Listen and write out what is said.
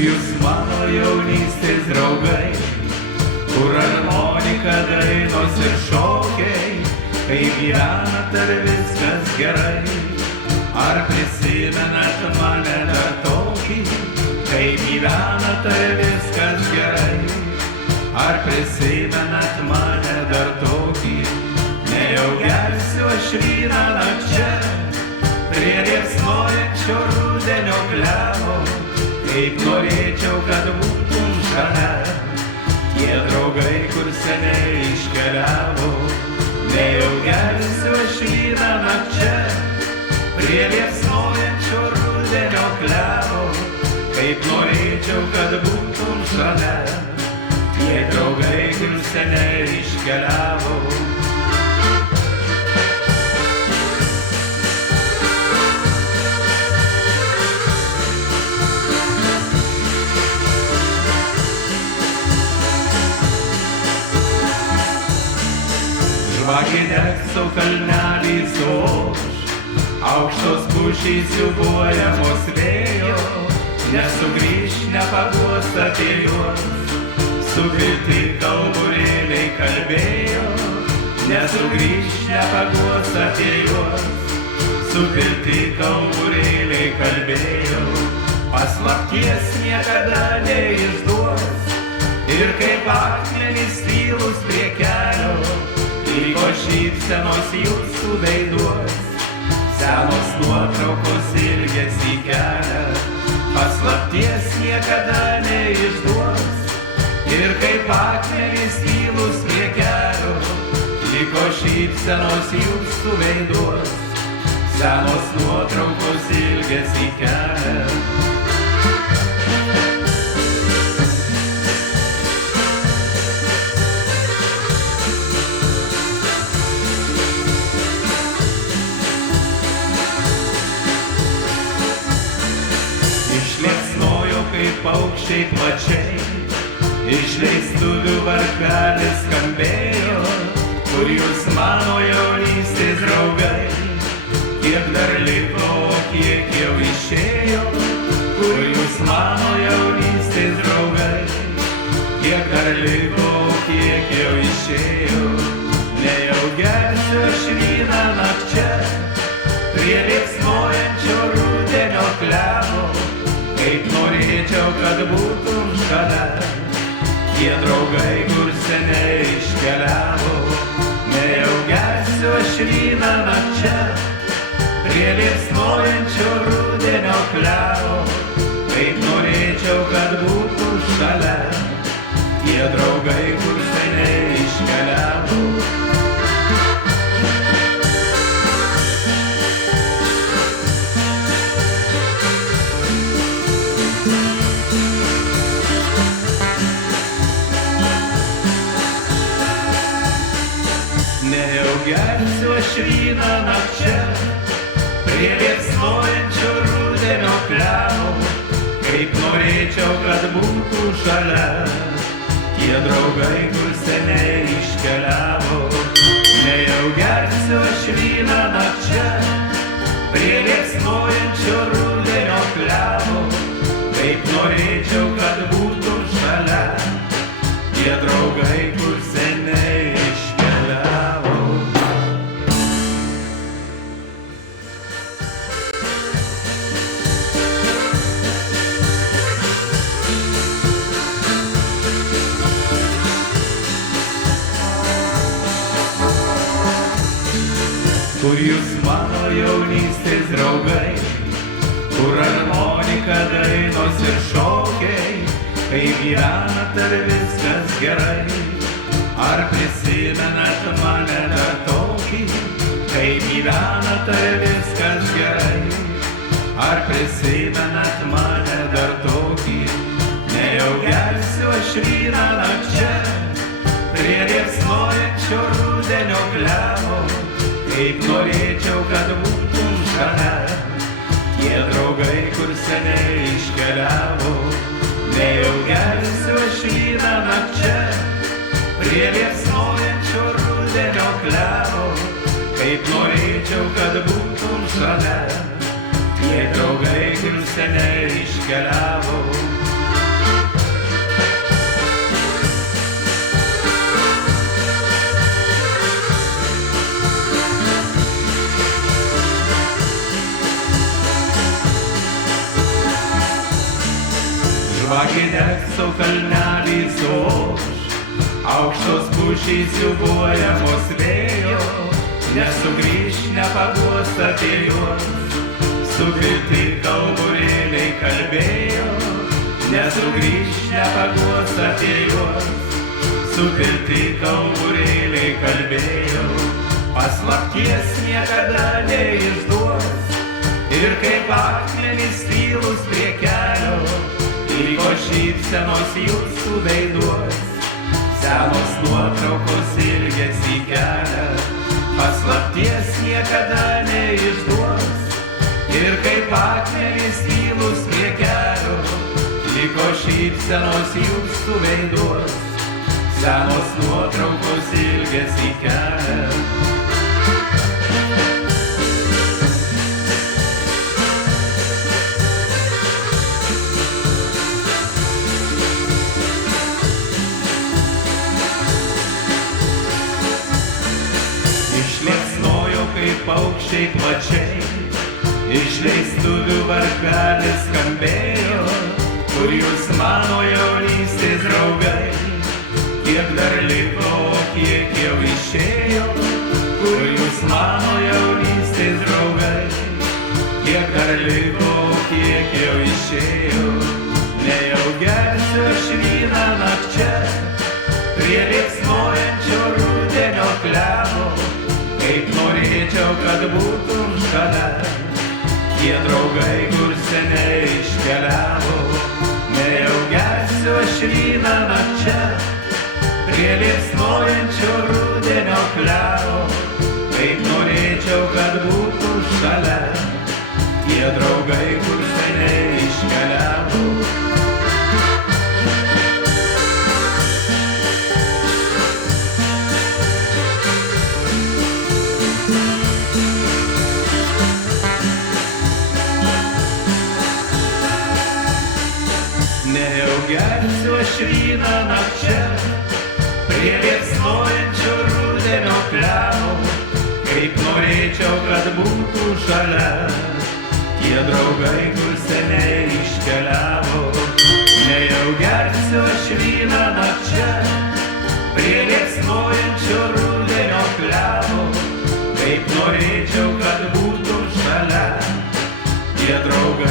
jūs mano jaunystės draugai, kur armonika dainos ir šokiai, kai gyvenat ar viskas gerai. Ar prisimenat mane dar tokį, kai gyvenat ar viskas gerai. Ar prisimenat mane dar tokį, nejau gersiu aš vyną nakčia, prie liepsnojančio rudenio klevo, kaip norėčiau, kad būtum šalia. Tie draugai, kur seniai iškeliavo, nejau gersiu aš vyną nakčia, prie liepsnojančio rudenio klevo, kaip norėčiau, kad būtum šalia. Tie draugai, kur seniai iškeliavo. Žvakė degs, o kalnelį suoš, aukštos pušys siūbuojamos vėjo, nesugrįš, nepaguos apie juos. Supilti kauburėliai kalbėjo, nesugrįš, nepaguos apie juos. Supilti kauburėliai kalbėjo, paslapties niekada neišduos. Ir kaip akmenys tylus prie kelio, liko šypsenos jūsų veiduos. Senos nuotraukos ilgesį kelia, paslapties niekada neišduos. Ir kaip akmenys tylus prie kelio, liko šypsenos jūsų veiduos. Senos nuotraukos ilgesį kelia. Išliepsnojo kaip paukščiai plačiai, išleistuvių varpelis skambėjo, kur jūs mano jaunystės draugai. Kiek dar liko, kiek jau išėjo, kur jūs mano jaunystės draugai. Kiek dar liko, kiek jau išėjo, nejau gersiu aš vyną nakčia, prie liepsnojančio rudenio klevo, kaip norėčiau, kad būtum šalia. Tie draugai, kur seniai iškeliavo, nejau gersiu aš vyną nakčia, prie liepsnojančio rudenio klevo, kaip norėčiau, kad būtum šalia. Tie draugai, kur seniai iškeliavo. Nejau gersiu aš vyną nakčia, prie liepsnojančio rudenio klevo, kaip norėčiau, kad būtų šalia. Tie draugai, kur seniai iškeliavo. Nejau gersiu aš vyną nakčia, prie liepsnojančio rudenio klevo, kaip norėčiau, kad būtų šalia. Tie draugai, kur seniai iškeliavo. Kur jūs mano jaunystės draugai, kur armonika dainos ir šokiai, kai gyvenat ar viskas gerai. Ar prisimenat mane dar tokį, kai gyvenat ar viskas gerai. Ar prisimenat mane dar tokį, nejau gersiu aš vyną nakčia, prie liepsnojančio rudenio klevo, kaip norėčiau, kad būtum šalia. Tie draugai, kur seniai iškeliavo, nejau gersiu aš vyną nakčia, prie liepsnojančio rudenio klevo, kaip norėčiau, kad būtum šalia. Tie draugai, kur seniai iškeliavo. Žvakidegso kalnelį suoš, aukštos pušys siūbuojamos vėjo, nesugrįš nepaguos apie juos, supilti kauburėliai kalbėjo, nesugrįš nepaguos apie juos, supilti kauburėliai kalbėjo, paslapties niekada neišduos, ir kaip akmenys tylus prie kelio, liko šypsenos jūsų veiduos, senos nuotraukos ilgesį kelia, paslapties niekada neišduos, ir kaip akmenys tylus prie kelio, liko šypsenos jūsų veiduos, senos nuotraukos ilgesį kelia. Išliepsnojo kaip paukščiai plačiai, išleistuvių varpelis skambėjo, kur jūs mano jaunystės draugai, kiek dar liko, kiek jau išėjo, kur jūs mano jaunystės draugai, kiek dar liko, kiek jau išėjo, nejau gersiu aš vyną nakčia, prie liepsnojančio rudenio klevo, kaip norėčiau, kad būtum šalia, tie draugai, kur seniai iškeliavo, nejau gersiu aš vyną nakčia, prie liepsnojančio rudenio klevo, kaip norėčiau, kad būtum šalia, tie draugai, kur seniai iškeliavo. Nejau gersiu aš vyną nakčia, prie liepsnojančio rudenio klevo, kaip norėčiau, kad būtų šalia, tie draugai, kur seniai iškeliavo. Nejau gersiu aš vyną nakčia, prie liepsnojančio rudenio klevo, kaip norėčiau, kad būtų šalia, tie draugai,